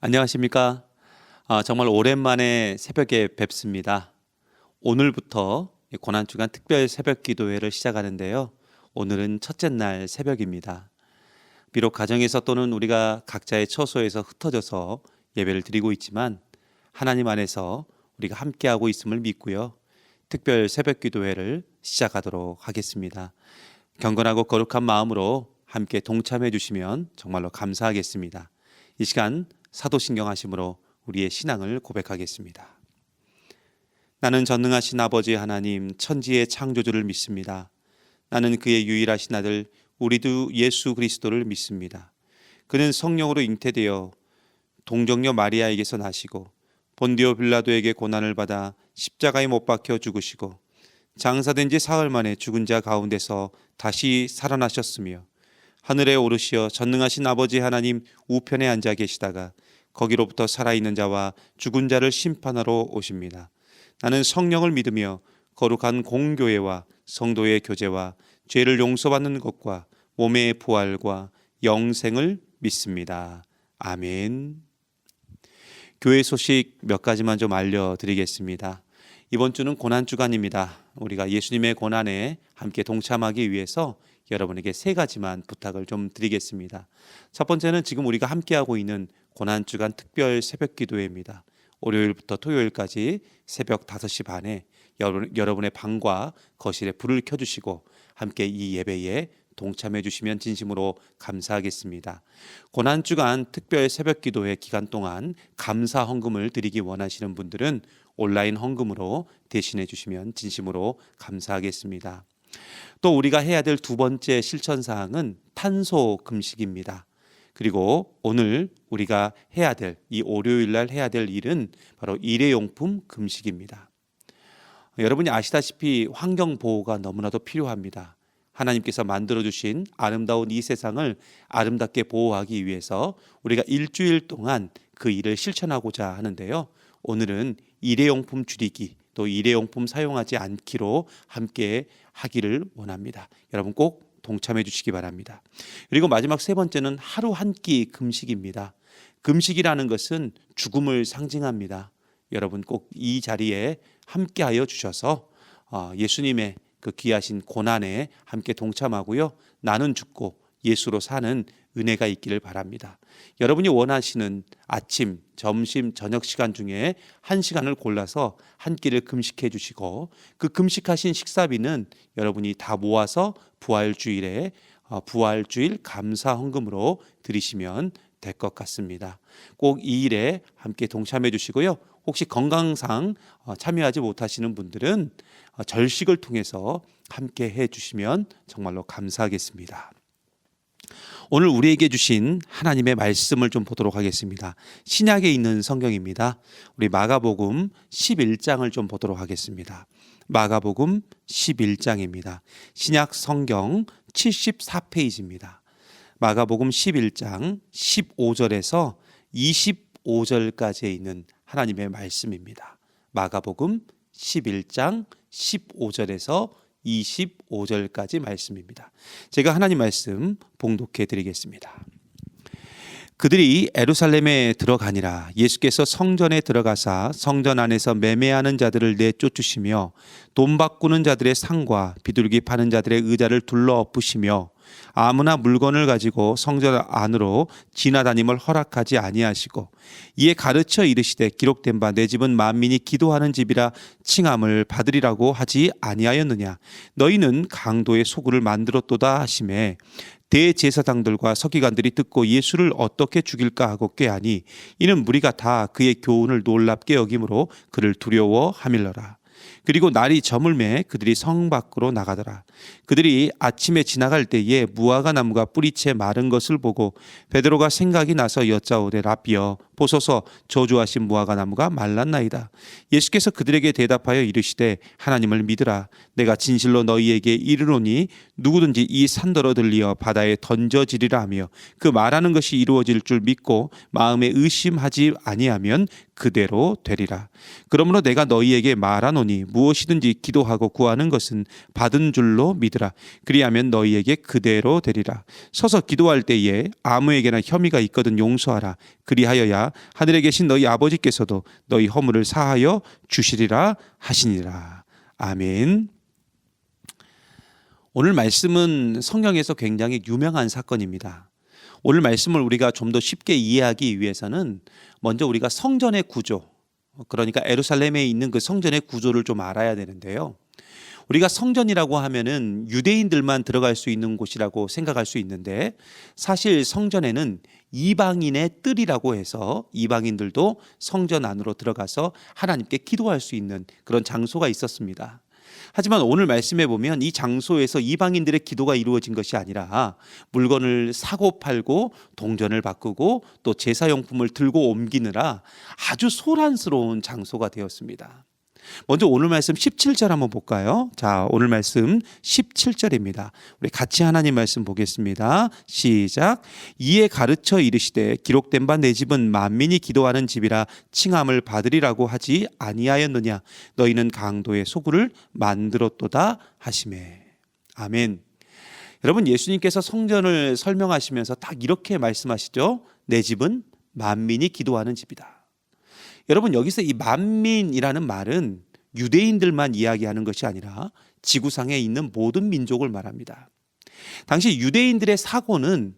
안녕하십니까? 정말 오랜만에 새벽에 뵙습니다. 오늘부터 고난주간 특별 새벽 기도회를 시작하는데요. 오늘은 첫째 날 새벽입니다. 비록 가정에서 또는 우리가 각자의 처소에서 흩어져서 예배를 드리고 있지만 하나님 안에서 우리가 함께하고 있음을 믿고요. 특별 새벽 기도회를 시작하도록 하겠습니다. 경건하고 거룩한 마음으로 함께 동참해 주시면 정말로 감사하겠습니다. 이 시간 사도신경하심으로 우리의 신앙을 고백하겠습니다. 나는 전능하신 아버지 하나님 천지의 창조주를 믿습니다. 나는 그의 유일하신 아들 우리 주 예수 그리스도를 믿습니다. 그는 성령으로 잉태되어 동정녀 마리아에게서 나시고 본디오 빌라도에게 고난을 받아 십자가에 못 박혀 죽으시고 장사된 지 사흘 만에 죽은 자 가운데서 다시 살아나셨으며 하늘에 오르시어 전능하신 아버지 하나님 우편에 앉아 계시다가 거기로부터 살아있는 자와 죽은 자를 심판하러 오십니다. 나는 성령을 믿으며 거룩한 공교회와 성도의 교제와 죄를 용서받는 것과 몸의 부활과 영생을 믿습니다. 아멘. 교회 소식 몇 가지만 좀 알려드리겠습니다. 이번 주는 고난주간입니다. 우리가 예수님의 고난에 함께 동참하기 위해서 여러분에게 세 가지만 부탁을 좀 드리겠습니다. 첫 번째는 지금 우리가 함께하고 있는 고난주간 특별 새벽 기도회입니다. 월요일부터 토요일까지 새벽 5시 반에 여러분의 방과 거실에 불을 켜주시고 함께 이 예배에 동참해 주시면 진심으로 감사하겠습니다. 고난주간 특별 새벽 기도회 기간 동안 감사 헌금을 드리기 원하시는 분들은 온라인 헌금으로 대신해 주시면 진심으로 감사하겠습니다. 또 우리가 해야 될 두 번째 실천사항은 탄소 금식입니다. 그리고 오늘 우리가 해야 될 이 월요일날 해야 될 일은 바로 일회용품 금식입니다. 여러분이 아시다시피 환경보호가 너무나도 필요합니다. 하나님께서 만들어주신 아름다운 이 세상을 아름답게 보호하기 위해서 우리가 일주일 동안 그 일을 실천하고자 하는데요. 오늘은 일회용품 줄이기 또 일회용품 사용하지 않기로 함께 하기를 원합니다. 여러분 꼭 동참해 주시기 바랍니다. 그리고 마지막 세 번째는 하루 한 끼 금식입니다. 금식이라는 것은 죽음을 상징합니다. 여러분 꼭 이 자리에 함께하여 주셔서 예수님의 그 귀하신 고난에 함께 동참하고요. 나는 죽고 예수로 사는 은혜가 있기를 바랍니다. 여러분이 원하시는 아침, 점심, 저녁 시간 중에 한 시간을 골라서 한 끼를 금식해 주시고 그 금식하신 식사비는 여러분이 다 모아서 부활주일에 부활주일 감사 헌금으로 드리시면 될 것 같습니다. 꼭 이 일에 함께 동참해 주시고요. 혹시 건강상 참여하지 못하시는 분들은 절식을 통해서 함께 해 주시면 정말로 감사하겠습니다. 오늘 우리에게 주신 하나님의 말씀을 좀 보도록 하겠습니다. 신약에 있는 성경입니다. 우리 마가복음 11장을 좀 보도록 하겠습니다. 마가복음 11장입니다. 신약 성경 74페이지입니다. 마가복음 11장 15절에서 25절까지에 있는 하나님의 말씀입니다. 마가복음 11장 15절에서 25절까지 말씀입니다. 제가 하나님 말씀 봉독해 드리겠습니다. 그들이 예루살렘에 들어가니라. 예수께서 성전에 들어가사 성전 안에서 매매하는 자들을 내쫓으시며 돈 바꾸는 자들의 상과 비둘기 파는 자들의 의자를 둘러 엎으시며 아무나 물건을 가지고 성전 안으로 지나다님을 허락하지 아니하시고 이에 가르쳐 이르시되 기록된 바 내 집은 만민이 기도하는 집이라 칭함을 받으리라고 하지 아니하였느냐. 너희는 강도의 소굴을 만들었도다 하시매 대제사장들과 서기관들이 듣고 예수를 어떻게 죽일까 하고 꾀하니 이는 무리가 다 그의 교훈을 놀랍게 여김으로 그를 두려워하밀러라. 그리고 날이 저물매 그들이 성 밖으로 나가더라. 그들이 아침에 지나갈 때에 무화과 나무가 뿌리채 마른 것을 보고 베드로가 생각이 나서 여짜오되 라비여 보소서 저주하신 무화과 나무가 말랐나이다. 예수께서 그들에게 대답하여 이르시되 하나님을 믿으라. 내가 진실로 너희에게 이르노니 누구든지 이 산더러 들리어 바다에 던져지리라 하며 그 말하는 것이 이루어질 줄 믿고 마음에 의심하지 아니하면 그대로 되리라. 그러므로 내가 너희에게 말하노니 무엇이든지 기도하고 구하는 것은 받은 줄로 믿으라. 그리하면 너희에게 그대로 되리라. 서서 기도할 때에 아무에게나 혐의가 있거든 용서하라. 그리하여야 하늘에 계신 너희 아버지께서도 너희 허물을 사하여 주시리라 하시니라. 아멘. 오늘 말씀은 성경에서 굉장히 유명한 사건입니다. 오늘 말씀을 우리가 좀 더 쉽게 이해하기 위해서는 먼저 우리가 성전의 구조, 그러니까 예루살렘에 있는 그 성전의 구조를 좀 알아야 되는데요. 우리가 성전이라고 하면은 유대인들만 들어갈 수 있는 곳이라고 생각할 수 있는데, 사실 성전에는 이방인의 뜰이라고 해서 이방인들도 성전 안으로 들어가서 하나님께 기도할 수 있는 그런 장소가 있었습니다. 하지만 오늘 말씀해 보면 이 장소에서 이방인들의 기도가 이루어진 것이 아니라 물건을 사고 팔고 동전을 바꾸고 또 제사용품을 들고 옮기느라 아주 소란스러운 장소가 되었습니다. 먼저 오늘 말씀 17절 한번 볼까요? 자, 오늘 말씀 17절입니다. 우리 같이 하나님 말씀 보겠습니다. 시작. 이에 가르쳐 이르시되 기록된 바 내 집은 만민이 기도하는 집이라 칭함을 받으리라고 하지 아니하였느냐. 너희는 강도의 소굴을 만들었도다 하시매. 아멘. 여러분, 예수님께서 성전을 설명하시면서 딱 이렇게 말씀하시죠. 내 집은 만민이 기도하는 집이다. 여러분, 여기서 이 만민이라는 말은 유대인들만 이야기하는 것이 아니라 지구상에 있는 모든 민족을 말합니다. 당시 유대인들의 사고는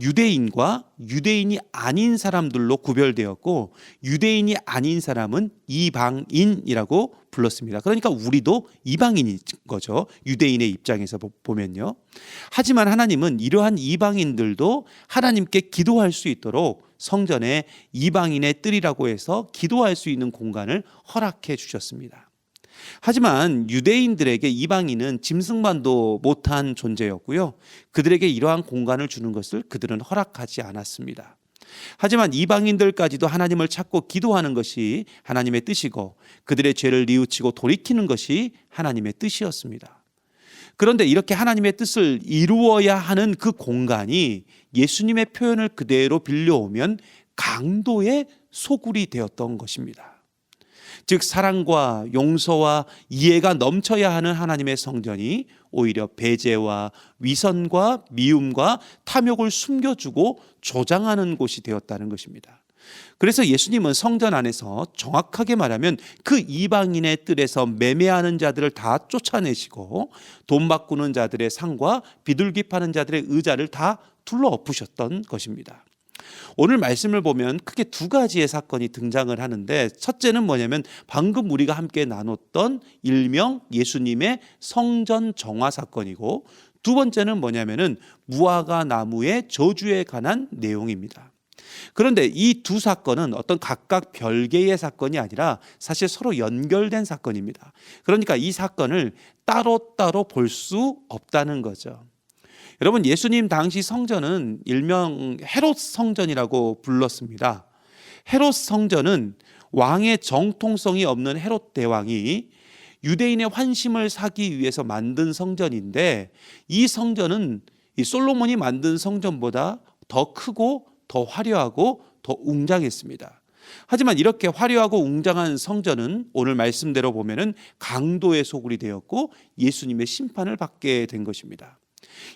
유대인과 유대인이 아닌 사람들로 구별되었고, 유대인이 아닌 사람은 이방인이라고 불렀습니다. 그러니까 우리도 이방인인 거죠. 유대인의 입장에서 보면요. 하지만 하나님은 이러한 이방인들도 하나님께 기도할 수 있도록 성전에 이방인의 뜰이라고 해서 기도할 수 있는 공간을 허락해 주셨습니다. 하지만 유대인들에게 이방인은 짐승만도 못한 존재였고요. 그들에게 이러한 공간을 주는 것을 그들은 허락하지 않았습니다. 하지만 이방인들까지도 하나님을 찾고 기도하는 것이 하나님의 뜻이고, 그들의 죄를 뉘우치고 돌이키는 것이 하나님의 뜻이었습니다. 그런데 이렇게 하나님의 뜻을 이루어야 하는 그 공간이 예수님의 표현을 그대로 빌려오면 강도의 소굴이 되었던 것입니다. 즉, 사랑과 용서와 이해가 넘쳐야 하는 하나님의 성전이 오히려 배제와 위선과 미움과 탐욕을 숨겨주고 조장하는 곳이 되었다는 것입니다. 그래서 예수님은 성전 안에서 정확하게 말하면 그 이방인의 뜰에서 매매하는 자들을 다 쫓아내시고 돈 바꾸는 자들의 상과 비둘기 파는 자들의 의자를 다 둘러엎으셨던 것입니다. 오늘 말씀을 보면 크게 두 가지의 사건이 등장을 하는데, 첫째는 뭐냐면 방금 우리가 함께 나눴던 일명 예수님의 성전 정화 사건이고, 두 번째는 뭐냐면은 무화과 나무의 저주에 관한 내용입니다. 그런데 이 두 사건은 어떤 각각 별개의 사건이 아니라 사실 서로 연결된 사건입니다. 그러니까 이 사건을 따로따로 볼 수 없다는 거죠. 여러분, 예수님 당시 성전은 일명 헤롯 성전이라고 불렀습니다. 헤롯 성전은 왕의 정통성이 없는 헤롯 대왕이 유대인의 환심을 사기 위해서 만든 성전인데, 이 성전은 이 솔로몬이 만든 성전보다 더 크고 더 화려하고 더 웅장했습니다. 하지만 이렇게 화려하고 웅장한 성전은 오늘 말씀대로 보면은 강도의 소굴이 되었고 예수님의 심판을 받게 된 것입니다.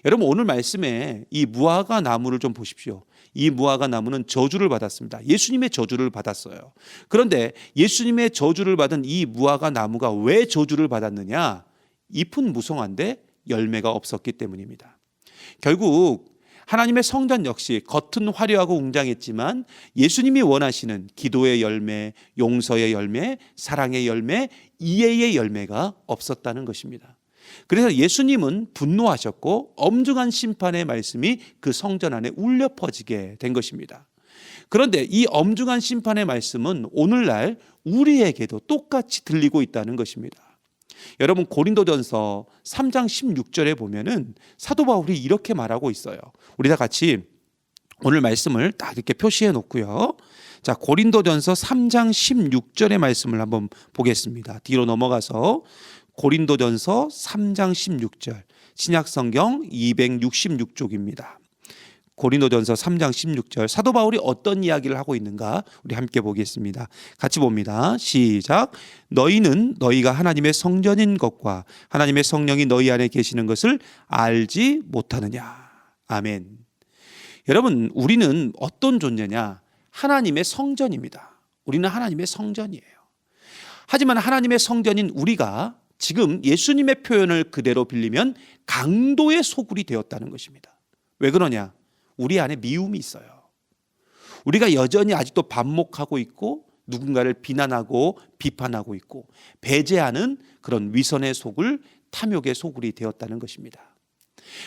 여러분, 오늘 말씀에 이 무화과 나무를 좀 보십시오. 이 무화과 나무는 저주를 받았습니다. 예수님의 저주를 받았어요. 그런데 예수님의 저주를 받은 이 무화과 나무가 왜 저주를 받았느냐? 잎은 무성한데 열매가 없었기 때문입니다. 결국 하나님의 성전 역시 겉은 화려하고 웅장했지만 예수님이 원하시는 기도의 열매, 용서의 열매, 사랑의 열매, 이해의 열매가 없었다는 것입니다. 그래서 예수님은 분노하셨고 엄중한 심판의 말씀이 그 성전 안에 울려 퍼지게 된 것입니다. 그런데 이 엄중한 심판의 말씀은 오늘날 우리에게도 똑같이 들리고 있다는 것입니다. 여러분, 고린도전서 3장 16절에 보면은 사도 바울이 이렇게 말하고 있어요. 우리 다 같이 오늘 말씀을 딱 이렇게 표시해 놓고요. 자, 고린도전서 3장 16절의 말씀을 한번 보겠습니다. 뒤로 넘어가서 고린도전서 3장 16절, 신약성경 266쪽입니다. 고린도전서 3장 16절, 사도 바울이 어떤 이야기를 하고 있는가 우리 함께 보겠습니다. 같이 봅니다. 시작. 너희는 너희가 하나님의 성전인 것과 하나님의 성령이 너희 안에 계시는 것을 알지 못하느냐. 아멘. 여러분, 우리는 어떤 존재냐? 하나님의 성전입니다. 우리는 하나님의 성전이에요. 하지만 하나님의 성전인 우리가 지금 예수님의 표현을 그대로 빌리면 강도의 소굴이 되었다는 것입니다. 왜 그러냐? 우리 안에 미움이 있어요. 우리가 여전히 아직도 반목하고 있고 누군가를 비난하고 비판하고 있고 배제하는 그런 위선의 소굴, 탐욕의 소굴이 되었다는 것입니다.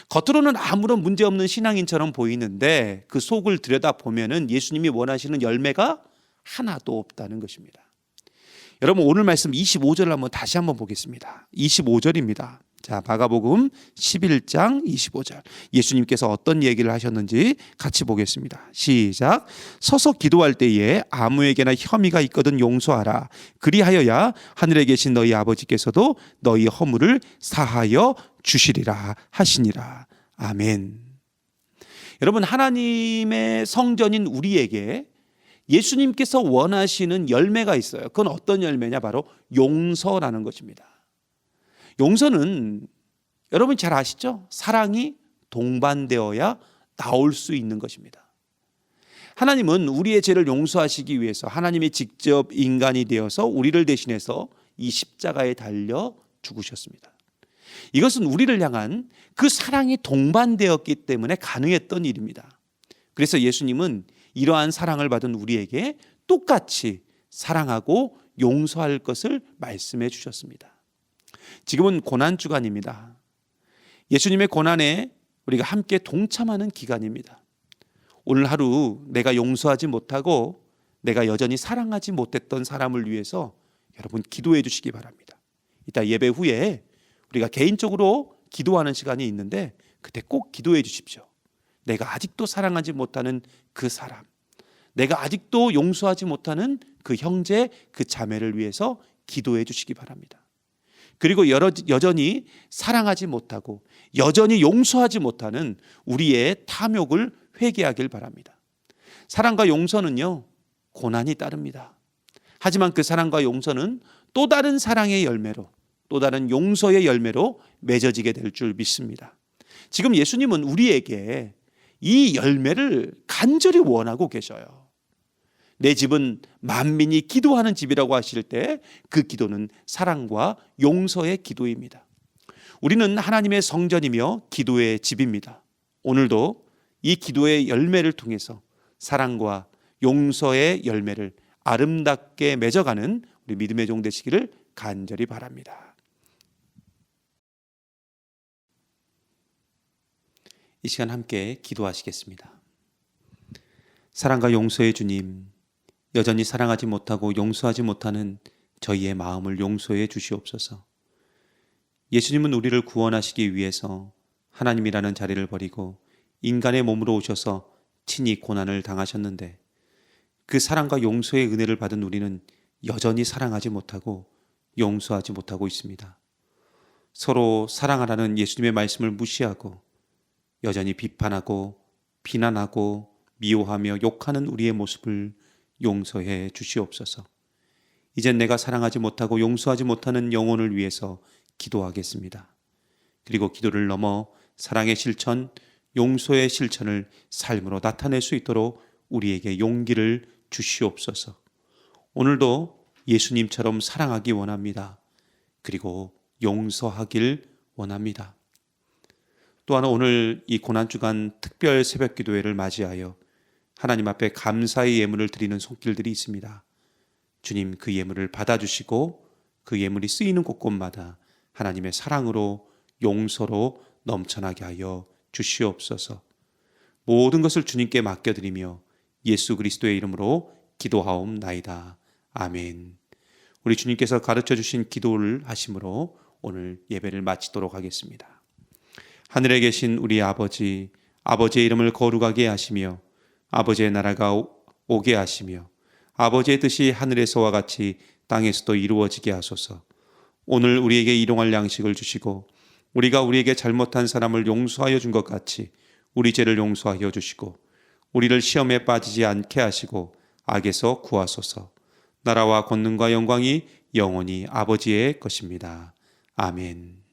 겉으로는 아무런 문제없는 신앙인처럼 보이는데 그 속을 들여다보면 예수님이 원하시는 열매가 하나도 없다는 것입니다. 여러분, 오늘 말씀 25절을 한번 다시 한번 보겠습니다. 25절입니다. 자, 마가복음 11장 25절. 예수님께서 어떤 얘기를 하셨는지 같이 보겠습니다. 시작. 서서 기도할 때에 아무에게나 혐의가 있거든 용서하라. 그리하여야 하늘에 계신 너희 아버지께서도 너희 허물을 사하여 주시리라 하시니라. 아멘. 여러분, 하나님의 성전인 우리에게 예수님께서 원하시는 열매가 있어요. 그건 어떤 열매냐? 바로 용서라는 것입니다. 용서는 여러분 잘 아시죠? 사랑이 동반되어야 나올 수 있는 것입니다. 하나님은 우리의 죄를 용서하시기 위해서 하나님이 직접 인간이 되어서 우리를 대신해서 이 십자가에 달려 죽으셨습니다. 이것은 우리를 향한 그 사랑이 동반되었기 때문에 가능했던 일입니다. 그래서 예수님은 이러한 사랑을 받은 우리에게 똑같이 사랑하고 용서할 것을 말씀해 주셨습니다. 지금은 고난주간입니다. 예수님의 고난에 우리가 함께 동참하는 기간입니다. 오늘 하루 내가 용서하지 못하고 내가 여전히 사랑하지 못했던 사람을 위해서 여러분 기도해 주시기 바랍니다. 이따 예배 후에 우리가 개인적으로 기도하는 시간이 있는데 그때 꼭 기도해 주십시오. 내가 아직도 사랑하지 못하는 그 사람, 내가 아직도 용서하지 못하는 그 형제, 그 자매를 위해서 기도해 주시기 바랍니다. 그리고 여전히 사랑하지 못하고 여전히 용서하지 못하는 우리의 탐욕을 회개하길 바랍니다. 사랑과 용서는요, 고난이 따릅니다. 하지만 그 사랑과 용서는 또 다른 사랑의 열매로, 또 다른 용서의 열매로 맺어지게 될 줄 믿습니다. 지금 예수님은 우리에게 이 열매를 간절히 원하고 계셔요. 내 집은 만민이 기도하는 집이라고 하실 때 그 기도는 사랑과 용서의 기도입니다. 우리는 하나님의 성전이며 기도의 집입니다. 오늘도 이 기도의 열매를 통해서 사랑과 용서의 열매를 아름답게 맺어가는 우리 믿음의 종 되시기를 간절히 바랍니다. 이 시간 함께 기도하시겠습니다. 사랑과 용서의 주님, 여전히 사랑하지 못하고 용서하지 못하는 저희의 마음을 용서해 주시옵소서. 예수님은 우리를 구원하시기 위해서 하나님이라는 자리를 버리고 인간의 몸으로 오셔서 친히 고난을 당하셨는데 그 사랑과 용서의 은혜를 받은 우리는 여전히 사랑하지 못하고 용서하지 못하고 있습니다. 서로 사랑하라는 예수님의 말씀을 무시하고 여전히 비판하고 비난하고 미워하며 욕하는 우리의 모습을 용서해 주시옵소서. 이젠 내가 사랑하지 못하고 용서하지 못하는 영혼을 위해서 기도하겠습니다. 그리고 기도를 넘어 사랑의 실천, 용서의 실천을 삶으로 나타낼 수 있도록 우리에게 용기를 주시옵소서. 오늘도 예수님처럼 사랑하기 원합니다. 그리고 용서하길 원합니다. 또 하나, 오늘 이 고난주간 특별 새벽 기도회를 맞이하여 하나님 앞에 감사의 예물을 드리는 손길들이 있습니다. 주님, 그 예물을 받아주시고 그 예물이 쓰이는 곳곳마다 하나님의 사랑으로 용서로 넘쳐나게 하여 주시옵소서. 모든 것을 주님께 맡겨드리며 예수 그리스도의 이름으로 기도하옵나이다. 아멘. 우리 주님께서 가르쳐 주신 기도를 하심으로 오늘 예배를 마치도록 하겠습니다. 하늘에 계신 우리 아버지, 아버지의 이름을 거룩하게 하시며 아버지의 나라가 오게 하시며 아버지의 뜻이 하늘에서와 같이 땅에서도 이루어지게 하소서. 오늘 우리에게 일용할 양식을 주시고 우리가 우리에게 잘못한 사람을 용서하여 준 것 같이 우리 죄를 용서하여 주시고 우리를 시험에 빠지지 않게 하시고 악에서 구하소서. 나라와 권능과 영광이 영원히 아버지의 것입니다. 아멘.